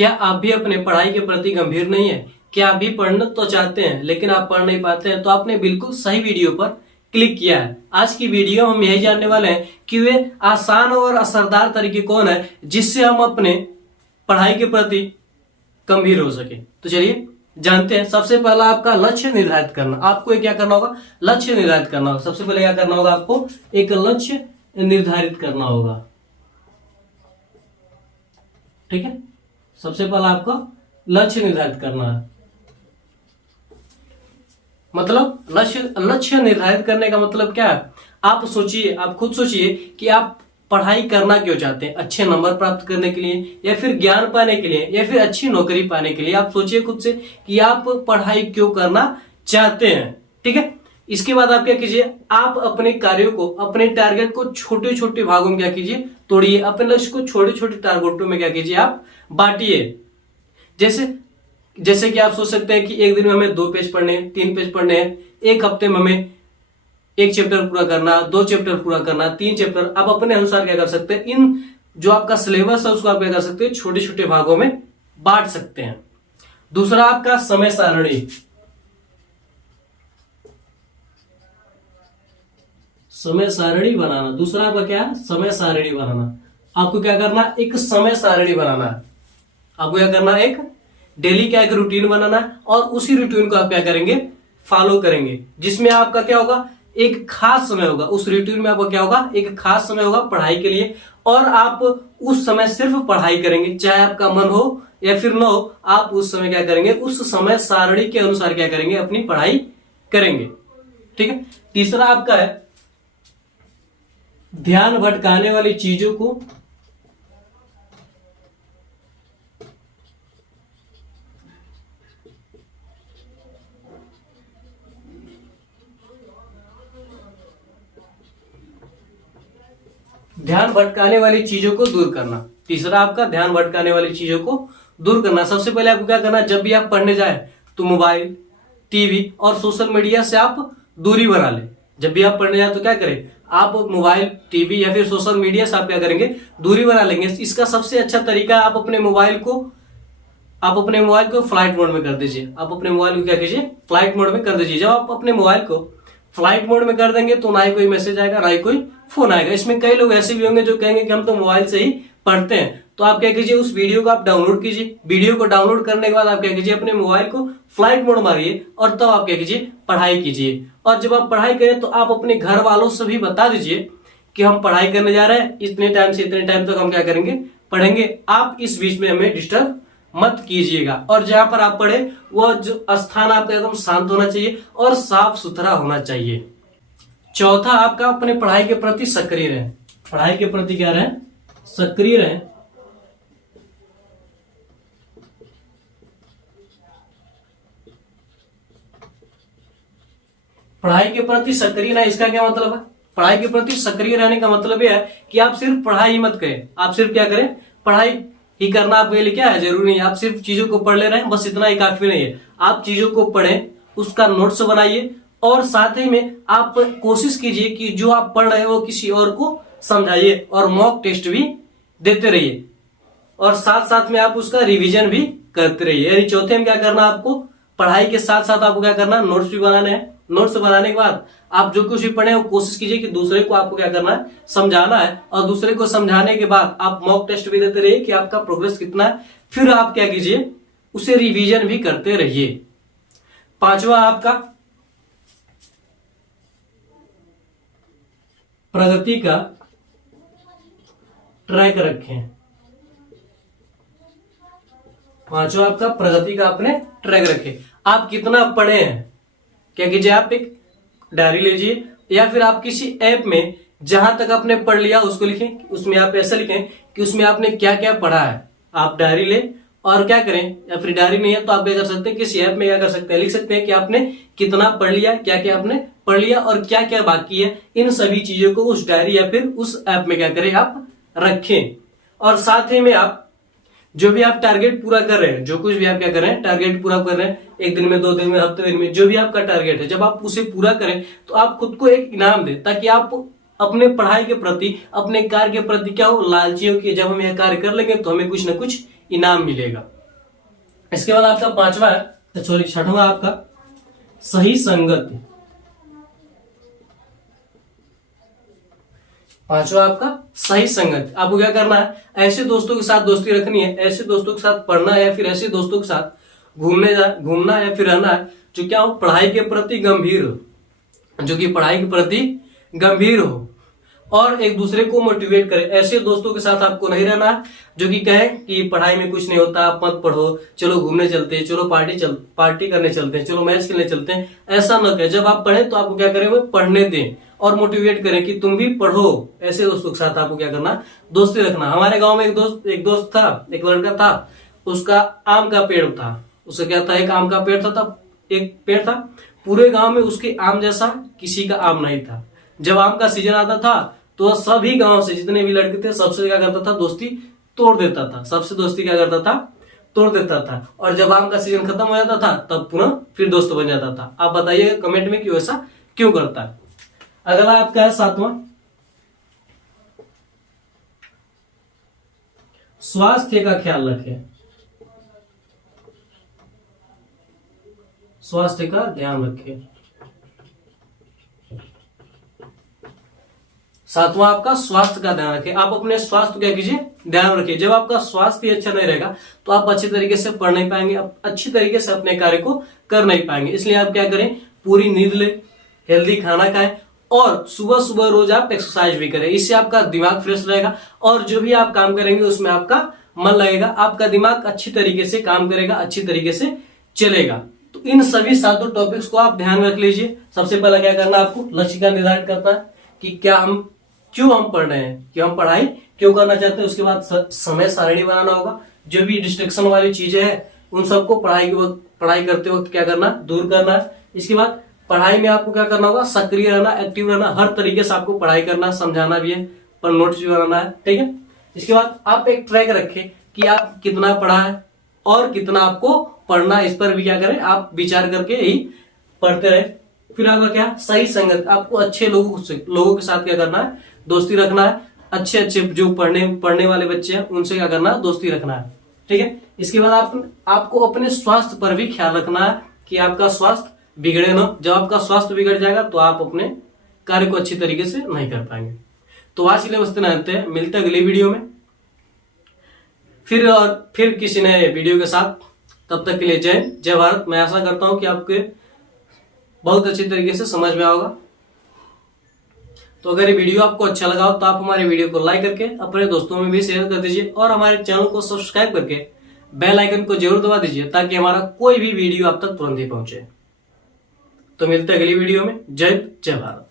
क्या आप भी अपने पढ़ाई के प्रति गंभीर नहीं है? क्या आप भी पढ़ना तो चाहते हैं लेकिन आप पढ़ नहीं पाते हैं? तो आपने बिल्कुल सही वीडियो पर क्लिक किया है। आज की वीडियो हम यही जानने वाले हैं कि वे आसान और असरदार तरीके कौन है जिससे हम अपने पढ़ाई के प्रति गंभीर हो सके। तो चलिए जानते हैं। सबसे पहला आपका लक्ष्य निर्धारित करना। आपको क्या करना होगा? लक्ष्य निर्धारित करना होगा। सबसे पहले क्या करना होगा? आपको एक लक्ष्य निर्धारित करना होगा। ठीक है, सबसे पहला आपको लक्ष्य निर्धारित करना है। मतलब लक्ष्य निर्धारित करने का मतलब क्या है? आप सोचिए, आप खुद सोचिए कि आप पढ़ाई करना क्यों चाहते हैं? अच्छे नंबर प्राप्त करने के लिए, या फिर ज्ञान पाने के लिए, या फिर अच्छी नौकरी पाने के लिए? आप सोचिए खुद से कि आप पढ़ाई क्यों करना चाहते हैं। ठीक है, इसके बाद आप क्या कीजिए? आप अपने कार्यों को, अपने टारगेट को छोटे छोटे भागों में क्या कीजिए? तोड़िए। अपने लक्ष्य को छोटे छोटे टारगेटों में क्या कीजिए? आप बांटिए। जैसे कि आप सोच सकते हैं कि एक दिन में हमें 2 पेज पढ़ने हैं, 3 पेज पढ़ने हैं, एक हफ्ते में हमें 1 चैप्टर पूरा करना, 2 चैप्टर पूरा करना, 3 चैप्टर। आप अपने अनुसार क्या कर सकते हैं? इन जो आपका सिलेबस है उसको आप क्या कर सकते हैं? छोटे छोटे भागों में बांट सकते हैं। दूसरा आपका समय सारणी। समय सारणी बनाना। दूसरा आपका क्या है? समय सारणी बनाना। आपको क्या करना? एक समय सारणी बनाना है। आपको क्या करना है? एक डेली का एक रूटीन बनाना है और उसी रूटीन को आप क्या करेंगे? फॉलो करेंगे, जिसमें आपका क्या होगा? एक खास समय होगा। उस रूटीन में आपका क्या होगा? एक खास समय होगा पढ़ाई के लिए, और आप उस समय सिर्फ पढ़ाई करेंगे, चाहे आपका मन हो या फिर न हो। आप उस समय क्या करेंगे? उस समय सारणी के अनुसार क्या करेंगे? अपनी पढ़ाई करेंगे। ठीक है, तीसरा आपका है ध्यान भटकाने वाली चीजों को दूर करना। तीसरा आपका ध्यान भटकाने वाली चीजों को दूर करना। सबसे पहले आपको क्या करना? जब भी आप पढ़ने जाए तो मोबाइल, टीवी और सोशल मीडिया से आप दूरी बना ले। जब भी आप पढ़ने जाए तो क्या करें? आप मोबाइल, टीवी या फिर सोशल मीडिया से आप क्या करेंगे? दूरी बना लेंगे। इसका सबसे अच्छा तरीका है आप अपने मोबाइल को फ्लाइट मोड में कर दीजिए। आप अपने मोबाइल को क्या कीजिए? फ्लाइट मोड में कर दीजिए। जब आप अपने मोबाइल को फ्लाइट मोड में कर देंगे तो ना ही कोई मैसेज आएगा, ना ही कोई फोन आएगा। इसमें कई लोग ऐसे भी होंगे जो कहेंगे कि हम तो मोबाइल से ही पढ़ते हैं। तो आप क्या कीजिए? उस वीडियो को आप डाउनलोड कीजिए। वीडियो को डाउनलोड करने के बाद आप क्या कीजिए? अपने मोबाइल को फ्लाइट मोड मारिए और तब आप क्या कीजिए? पढ़ाई कीजिए। और जब आप पढ़ाई करें तो आप अपने घर वालों से भी बता दीजिए कि हम पढ़ाई करने जा रहे हैं, इतने टाइम से इतने टाइम तक हम क्या करेंगे? पढ़ेंगे। आप इस बीच में हमें डिस्टर्ब मत कीजिएगा। और जहां पर आप पढ़े वह जो स्थान आपका एकदम शांत होना चाहिए और साफ सुथरा होना चाहिए। चौथा आपका अपने पढ़ाई के प्रति सक्रिय रहें। पढ़ाई के प्रति क्या रहें? सक्रिय रहें। पढ़ाई के प्रति सक्रिय ना, इसका क्या मतलब है? पढ़ाई के प्रति सक्रिय रहने का मतलब यह है कि आप सिर्फ पढ़ाई ही मत करें। आप सिर्फ क्या करें? पढ़ाई ही करना आपके लिए क्या है? जरूरी नहीं है। आप सिर्फ चीजों को पढ़ ले रहे हैं, बस इतना ही काफी नहीं है। आप चीजों को पढ़ें, उसका नोट्स बनाइए, और साथ ही में आप कोशिश कीजिए कि जो आप पढ़ रहे हैं वो किसी और को समझाइए, और मॉक टेस्ट भी देते रहिए, और साथ साथ में आप उसका रिवीजन भी करते रहिए। यानी चौथे में क्या करना? आपको पढ़ाई के साथ साथ आपको क्या करना? नोट्स भी बनाने हैं। नोट्स बनाने के बाद आप जो कुछ भी पढ़े वो कोशिश कीजिए कि दूसरे को आपको क्या करना है? समझाना है। और दूसरे को समझाने के बाद आप मॉक टेस्ट भी देते रहिए कि आपका प्रोग्रेस कितना है। फिर आप क्या कीजिए? उसे रिवीजन भी करते रहिए। पांचवा आपका प्रगति का ट्रैक रखें। पांचवा आपका प्रगति का अपने ट्रैक रखें। आप कितना पढ़े हैं? क्या कीजिए? आप एक डायरी लीजिए, या फिर आप किसी ऐप में जहां तक आपने पढ़ लिया उसको लिखें। उसमें आप ऐसा लिखें कि उसमें आपने क्या क्या पढ़ा है। आप डायरी लें और क्या करें? या फिर डायरी नहीं है तो आप क्या कर सकते हैं? किसी ऐप में क्या कर सकते हैं? लिख सकते हैं कि आपने कितना पढ़ लिया, क्या क्या आपने पढ़ लिया और क्या क्या बाकी है। इन सभी चीजों को उस डायरी या फिर उस ऐप में क्या करें? आप रखें। और साथ ही में आप जो भी आप टारगेट पूरा कर रहे हैं, जो कुछ भी आप क्या कर रहे हैं? टारगेट पूरा कर रहे हैं, 1 दिन में, 2 दिन में, हफ्ते दिन में, जो भी आपका टारगेट है, जब आप उसे पूरा करें तो आप खुद को एक इनाम दें, ताकि आप अपने पढ़ाई के प्रति, अपने कार्य के प्रति क्या हो? लालची हो कि जब हम यह कार्य कर लेंगे तो हमें कुछ ना कुछ इनाम मिलेगा। इसके बाद आपका पांचवा है, सॉरी छठवां आपका सही संगति। पांचवा आपका सही संगत। आपको क्या करना है, ऐसे दोस्तों के साथ दोस्ती रखनी है, ऐसे दोस्तों के साथ पढ़ना है या फिर ऐसे दोस्तों के साथ घूमना है या फिर रहना है जो क्या हो, पढ़ाई के प्रति गंभीर हो, जो कि पढ़ाई के प्रति गंभीर हो और एक दूसरे को मोटिवेट करे। ऐसे दोस्तों के साथ आपको नहीं रहना है जो कि कहे कि पढ़ाई में कुछ नहीं होता, आप मत पढ़ो, चलो घूमने चलते हैं, चलो पार्टी करने चलते हैं, चलो मैच खेलने चलते हैं। ऐसा न कहे। जब आप पढ़े तो आपको क्या करें, वो पढ़ने दें और मोटिवेट करें कि तुम भी पढ़ो। ऐसे दोस्तों के साथ आपको क्या करना, दोस्ती रखना। हमारे गाँव में एक दोस्त था, एक लड़का था, उसका आम का पेड़ था। उसे क्या था, एक आम का पेड़ था, एक पेड़ था, पूरे गांव में उसके आम जैसा किसी का आम नहीं था। जब आम का सीजन आता था तो सभी गांव से जितने भी लड़के थे सबसे क्या करता था, दोस्ती तोड़ देता था, सबसे दोस्ती क्या करता था, तोड़ देता था। और जब आम का सीजन खत्म हो जाता था तब पुनः फिर दोस्त बन जाता था। आप बताइए कमेंट में कि ऐसा क्यों करता है। अगला आपका है सातवां, स्वास्थ्य का ख्याल रखें। स्वास्थ्य का ध्यान रखें। सातवां आपका स्वास्थ्य का ध्यान रखें। आप अपने स्वास्थ्य क्या कीजिए, ध्यान रखिए। जब आपका स्वास्थ्य अच्छा नहीं रहेगा तो आप अच्छे तरीके से पढ़ नहीं पाएंगे, आप अच्छी तरीके से अपने कार्य को कर नहीं पाएंगे। इसलिए आप क्या करें, पूरी नींद ले, हेल्दी खाना खाएं और सुबह सुबह रोज आप एक्सरसाइज भी करें। इससे आपका दिमाग फ्रेश रहेगा और जो भी आप काम करेंगे उसमें आपका मन लगेगा, आपका दिमाग अच्छी तरीके से काम करेगा, अच्छी तरीके से चलेगा। तो इन सभी सातों टॉपिक्स को आप ध्यान रख लीजिए। सबसे पहले क्या करना है, आपको लक्ष्य का निर्धारण करना है कि क्यों हम पढ़ रहे हैं, कि हम पढ़ाई क्यों करना चाहते हैं। उसके बाद समय सारणी बनाना होगा। जो भी डिस्ट्रैक्शन वाली चीजें हैं उन सबको पढ़ाई करते वक्त क्या करना, दूर करना है। इसके बाद पढ़ाई में आपको क्या करना होगा, सक्रिय रहना, एक्टिव रहना, हर तरीके से आपको पढ़ाई करना, समझाना भी है, पर नोट्स भी बनाना है, ठीक है। इसके बाद आप एक ट्रैक रखें कि आप कितना पढ़ा है और कितना आपको पढ़ना, इस पर भी क्या करें, आप विचार करके ही पढ़ते रहे। फिर आपका क्या, सही संगत। आपको अच्छे लोगों के साथ क्या करना है, दोस्ती रखना है। अच्छे जो पढ़ने वाले बच्चे हैं उनसे क्या करना है, दोस्ती रखना है, ठीक है। इसके बाद आपको अपने स्वास्थ्य पर भी ख्याल रखना है कि आपका स्वास्थ्य बिगड़े ना। जब आपका स्वास्थ्य बिगड़ जाएगा तो आप अपने कार्य को अच्छी तरीके से नहीं कर पाएंगे। तो आज के लिए बस इतना रहते हैं, मिलते हैं अगली वीडियो में फिर किसी नए वीडियो के साथ। तब तक के लिए जय भारत। मैं आशा करता हूं कि आपके बहुत अच्छी तरीके से समझ में आएगा। तो अगर ये वीडियो आपको अच्छा लगा हो तो आप हमारे वीडियो को लाइक करके अपने दोस्तों में भी शेयर कर दीजिए और हमारे चैनल को सब्सक्राइब करके बेल आइकन को जरूर दबा दीजिए ताकि हमारा कोई भी वीडियो आप तक तुरंत ही पहुंचे। तो मिलते हैं अगली वीडियो में। जय भारत।